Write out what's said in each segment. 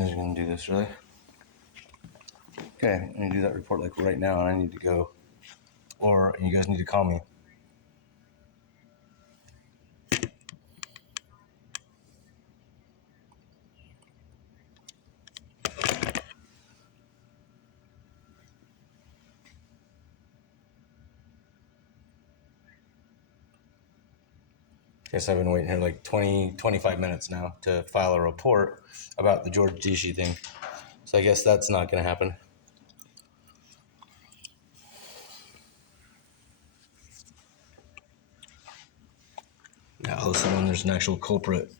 guys are gonna do this, really? Okay, I'm gonna do that report like right now, and I need to go, or you guys need to call me. Guess I've been waiting here like 25 minutes now to file a report about the George Dishe thing. So I guess that's not gonna happen. Now, all of a sudden, there's an actual culprit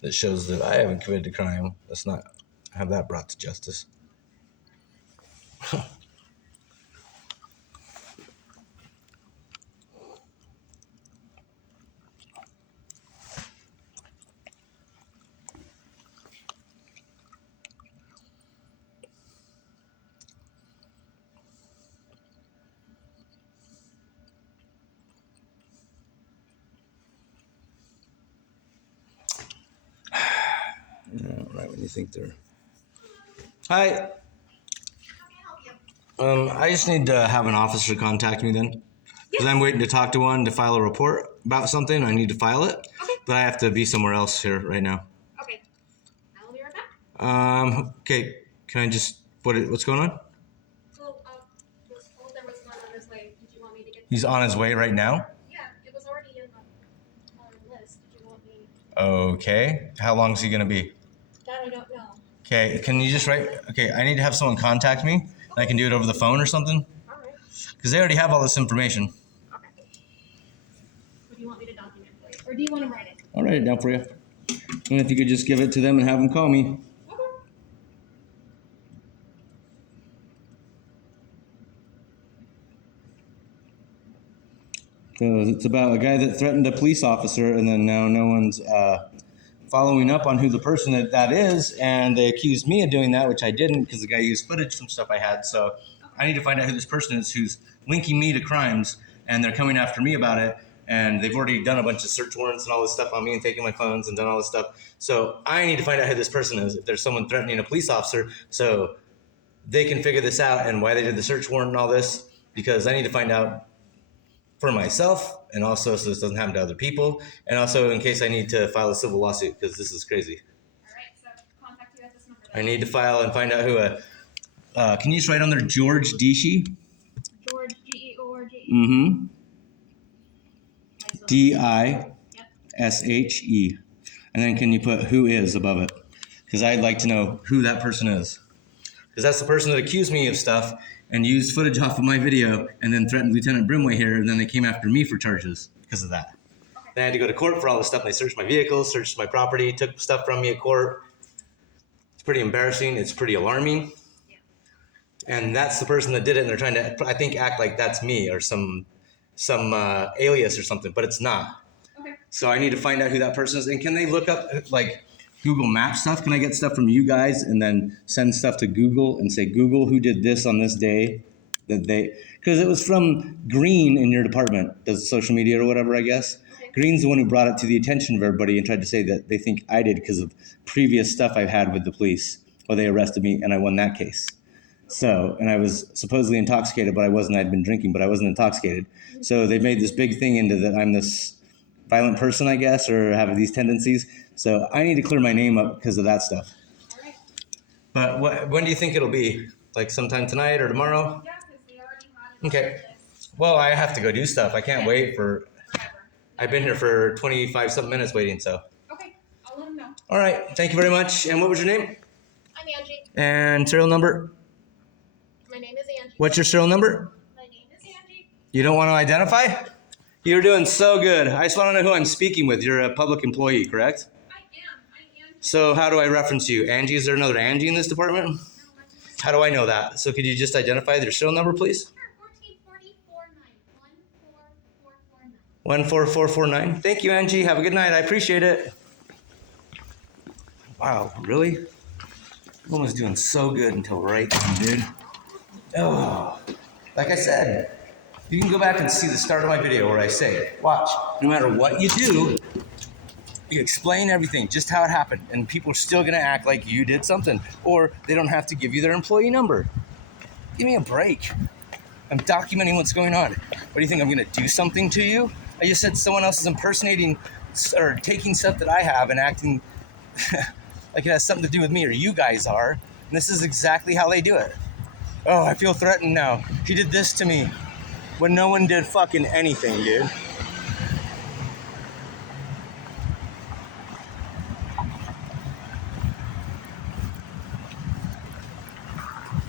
that shows that I haven't committed a crime. Let's not have that brought to justice. Right when you think they're... Hi. I just need to have an officer contact me then. Because I'm waiting to talk to one to file a report about something. I need to file it. Okay. But I have to be somewhere else here right now. Okay. I will be right back. Okay. Can I just... What's going on? Well, was told there was one on his way. Did you want me to get... He's on his way right now? Yeah, it was already in the list. Did you want me... Okay. How long is he going to be? That I don't know. Okay. Can you just write... Okay, I need to have someone contact me. I can do it over the phone or something. All right. Because they already have all this information. Okay. What do you want me to document for you? Or do you want to write it? I'll write it down for you. And if you could just give it to them and have them call me. Okay. Because it's about a guy that threatened a police officer, and then now no one's following up on who the person that is, and they accused me of doing that, which I didn't because the guy used footage from stuff I had. So I need to find out who this person is who's linking me to crimes, and they're coming after me about it, and they've already done a bunch of search warrants and all this stuff on me and taken my phones and done all this stuff. So I need to find out who this person is, if there's someone threatening a police officer, so they can figure this out and why they did the search warrant and all this, because I need to find out for myself, and also so this doesn't happen to other people, and also in case I need to file a civil lawsuit, because this is crazy. All right, so contact you at this number. I need to file and find out who can you just write on there George Dishe? George, George. Mm-hmm. D-I-S-H-E. And then can you put who is above it? Because I'd like to know who that person is. Because that's the person that accused me of stuff and used footage off of my video and then threatened Lieutenant Brimway here, and then they came after me for charges because of that. Okay. Then I had to go to court for all this stuff, and they searched my vehicle, searched my property, took stuff from me at court. It's pretty embarrassing. It's pretty alarming. Yeah. And that's the person that did it, and they're trying to, I think, act like that's me or some alias or something, but it's not. Okay. So I need to find out who that person is. And can they look up, like, Google Maps stuff? Can I get stuff from you guys and then send stuff to Google and say, Google, who did this on this day? Because it was from Green in your department, does social media or whatever, I guess. Okay. Green's the one who brought it to the attention of everybody and tried to say that they think I did because of previous stuff I've had with the police. Well, they arrested me and I won that case. So, and I was supposedly intoxicated, but I wasn't. I'd been drinking, but I wasn't intoxicated. So they made this big thing into that I'm this violent person, I guess, or have these tendencies. So I need to clear my name up because of that stuff. All right. But when do you think it'll be? Like sometime tonight or tomorrow? Yeah, because they already had it. Okay. Well, I have to go do stuff. I can't wait for... Forever. I've been here for 25-something minutes waiting, so... Okay, I'll let them know. All right. Thank you very much. And what was your name? I'm Angie. And serial number? My name is Angie. What's your serial number? My name is Angie. You don't want to identify? You're doing so good. I just want to know who I'm speaking with. You're a public employee, correct? I am. So how do I reference you? Angie, is there another Angie in this department? How do I know that? So could you just identify your serial number, please? Sure, 14449. 14449. Thank you, Angie. Have a good night. I appreciate it. Wow, really? One was doing so good until right then, dude. Oh, like I said, you can go back and see the start of my video where I say, watch, no matter what you do, You explain everything, just how it happened, and people are still going to act like you did something, or they don't have to give you their employee number. Give me a break. I'm documenting what's going on. What do you think, I'm going to do something to you? I just said someone else is impersonating or taking stuff that I have and acting like it has something to do with me, or you guys are, and this is exactly how they do it. Oh, I feel threatened now. He did this to me when no one did fucking anything, dude.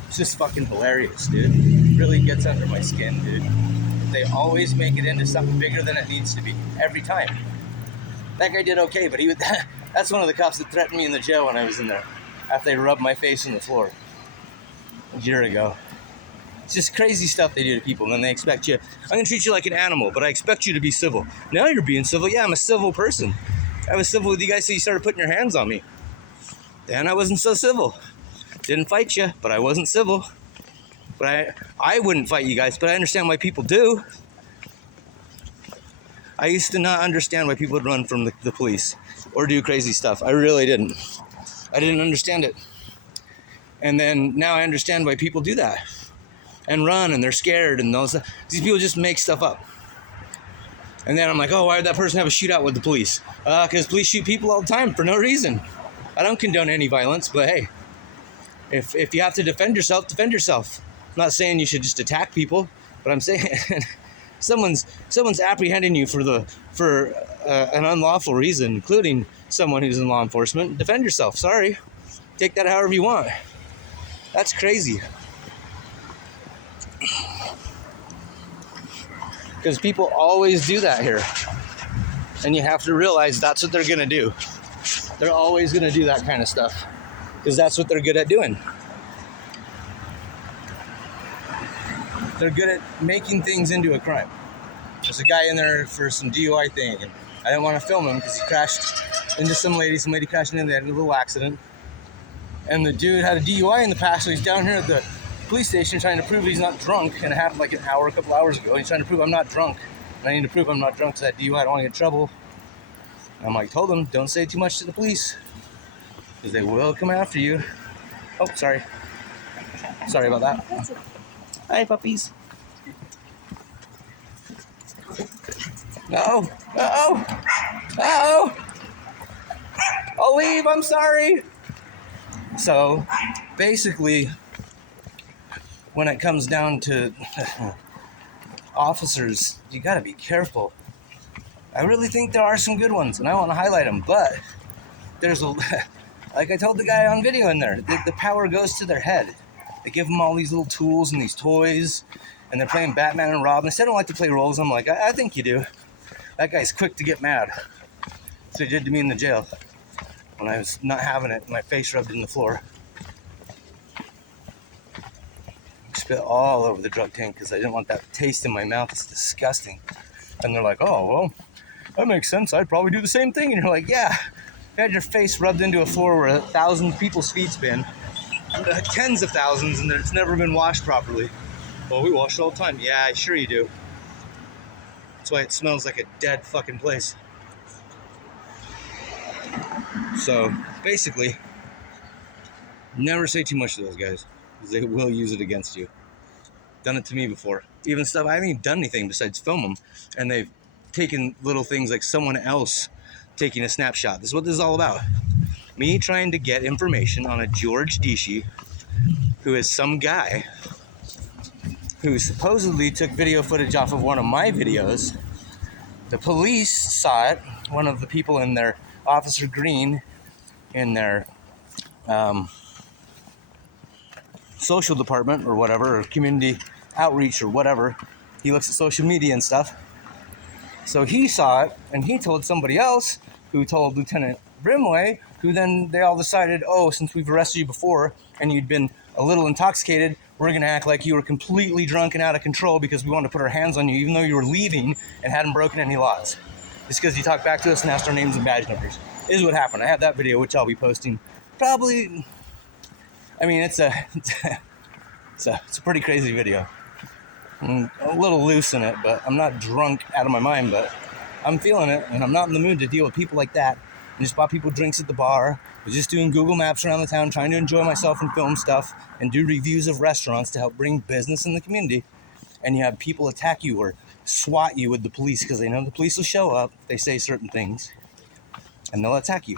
It's just fucking hilarious, dude. It really gets under my skin, dude. They always make it into something bigger than it needs to be. Every time. That guy did okay, but that's one of the cops that threatened me in the jail when I was in there. After they rubbed my face on the floor. A year ago. It's just crazy stuff they do to people, and then they expect you. I'm gonna treat you like an animal, but I expect you to be civil. Now you're being civil. Yeah, I'm a civil person. I was civil with you guys, so you started putting your hands on me. Then I wasn't so civil. Didn't fight you, but I wasn't civil. But I wouldn't fight you guys, but I understand why people do. I used to not understand why people would run from the police or do crazy stuff. I really didn't. I didn't understand it. And then now I understand why people do that and run, and they're scared, and these people just make stuff up. And then I'm like, oh, why did that person have a shootout with the police? Because police shoot people all the time for no reason. I don't condone any violence, but hey, if you have to defend yourself, defend yourself. I'm not saying you should just attack people, but I'm saying someone's apprehending you for an unlawful reason, including someone who's in law enforcement. Defend yourself. Sorry, take that however you want. That's crazy. Because people always do that here, and you have to realize that's what they're gonna do. They're always gonna do that kind of stuff because that's what they're good at doing. They're good at making things into a crime. There's a guy in there for some DUI thing, and I didn't want to film him because he crashed into some lady. Some lady crashed into, they had a little accident, and the dude had a DUI in the past, so he's down here at the police station trying to prove he's not drunk, and it happened like a couple hours ago. He's trying to prove I'm not drunk, and I need to prove I'm not drunk because that DUI, I don't want to get in trouble. I'm like, told him, don't say too much to the police because they will come after you. Oh, sorry about that. Hi, puppies. No. I'll leave, I'm sorry. So basically, when it comes down to officers, you gotta be careful. I really think there are some good ones, and I want to highlight them, but there's like I told the guy on video in there, the power goes to their head. They give them all these little tools and these toys, and they're playing Batman and Robin. They said I don't like to play roles. I'm like, I think you do. That guy's quick to get mad. That's what he did to me in the jail when I was not having it, my face rubbed in the floor. Spit all over the drug tank because I didn't want that taste in my mouth. It's disgusting. And they're like, oh, well, that makes sense. I'd probably do the same thing. And you're like, yeah, you had your face rubbed into a floor where 1,000 people's feet's been. Tens of thousands, and it's never been washed properly. Well, we wash it all the time. Yeah, sure you do. That's why it smells like a dead fucking place. So, basically, never say too much to those guys, because they will use it against you. Done it to me before. Even stuff, I haven't even done anything besides film them, and they've taken little things like someone else taking a snapshot. This is what this is all about. Me trying to get information on a George Dishe, who is some guy who supposedly took video footage off of one of my videos. The police saw it. One of the people in their, Officer Green, in their social department or whatever, or community outreach or whatever, he looks at social media and stuff. So he saw it, and he told somebody else, who told Lieutenant Brimway, who then they all decided, oh, since we've arrested you before and you'd been a little intoxicated, we're going to act like you were completely drunk and out of control because we wanted to put our hands on you even though you were leaving and hadn't broken any laws. It's because you talked back to us and asked our names and badge numbers. This is what happened. I have that video, which I'll be posting probably. I mean, it's a pretty crazy video. I'm a little loose in it, but I'm not drunk out of my mind, but I'm feeling it, and I'm not in the mood to deal with people like that and just bought people drinks at the bar. Was just doing Google Maps around the town, trying to enjoy myself and film stuff and do reviews of restaurants to help bring business in the community. And you have people attack you or swat you with the police because they know the police will show up if they say certain things, and they'll attack you.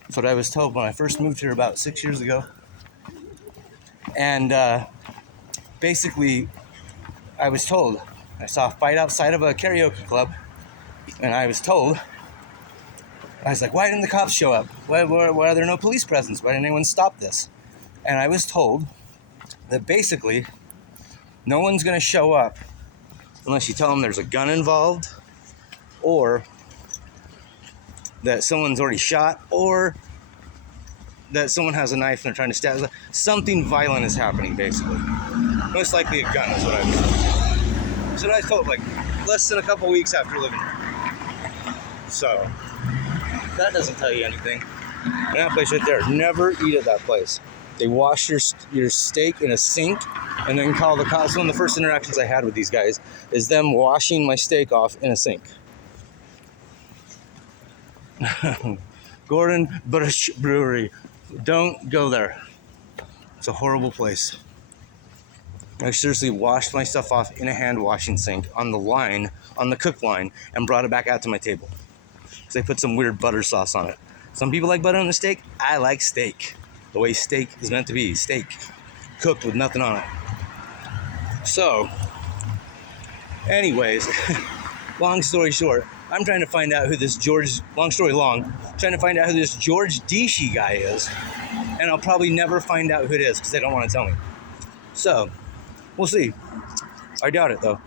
That's what I was told when I first moved here about 6 years ago. And basically, I was told, I saw a fight outside of a karaoke club, and I was told, I was like, why didn't the cops show up? Why are there no police presence? Why didn't anyone stop this? And I was told that basically, no one's going to show up unless you tell them there's a gun involved, or that someone's already shot, or that someone has a knife and they're trying to stab. Something violent is happening, basically. Most likely a gun is what I was told. So I felt like less than a couple weeks after living here. So that doesn't tell you anything. And that place right there, never eat at that place. They wash your steak in a sink and then call the cops. One of the first interactions I had with these guys is them washing my steak off in a sink. Gordon Bush Brewery. Don't go there. It's a horrible place. I seriously washed my stuff off in a hand washing sink on the line, on the cook line, and brought it back out to my table. Because they put some weird butter sauce on it. Some people like butter on the steak. I like steak. The way steak is meant to be. Steak. Cooked with nothing on it. So, anyways, long story short, I'm trying to find out who this long story long, trying to find out who this George Dishe guy is. And I'll probably never find out who it is because they don't want to tell me. So, we'll see. I doubt it, though.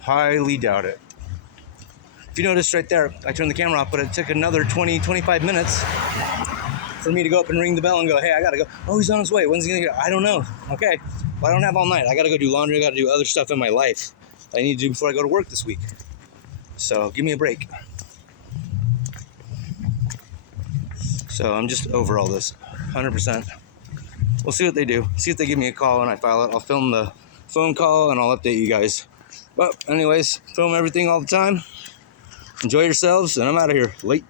Highly doubt it. If you notice right there, I turned the camera off, but it took another 20, 25 minutes for me to go up and ring the bell and go, hey, I gotta go. Oh, he's on his way. When's he gonna get? I don't know. Okay. Well, I don't have all night. I gotta go do laundry. I gotta do other stuff in my life I need to do before I go to work this week. So give me a break. So I'm just over all this, 100%. We'll see what they do. See if they give me a call and I file it. I'll film the phone call and I'll update you guys. But anyways, film everything all the time. Enjoy yourselves, and I'm out of here. Late.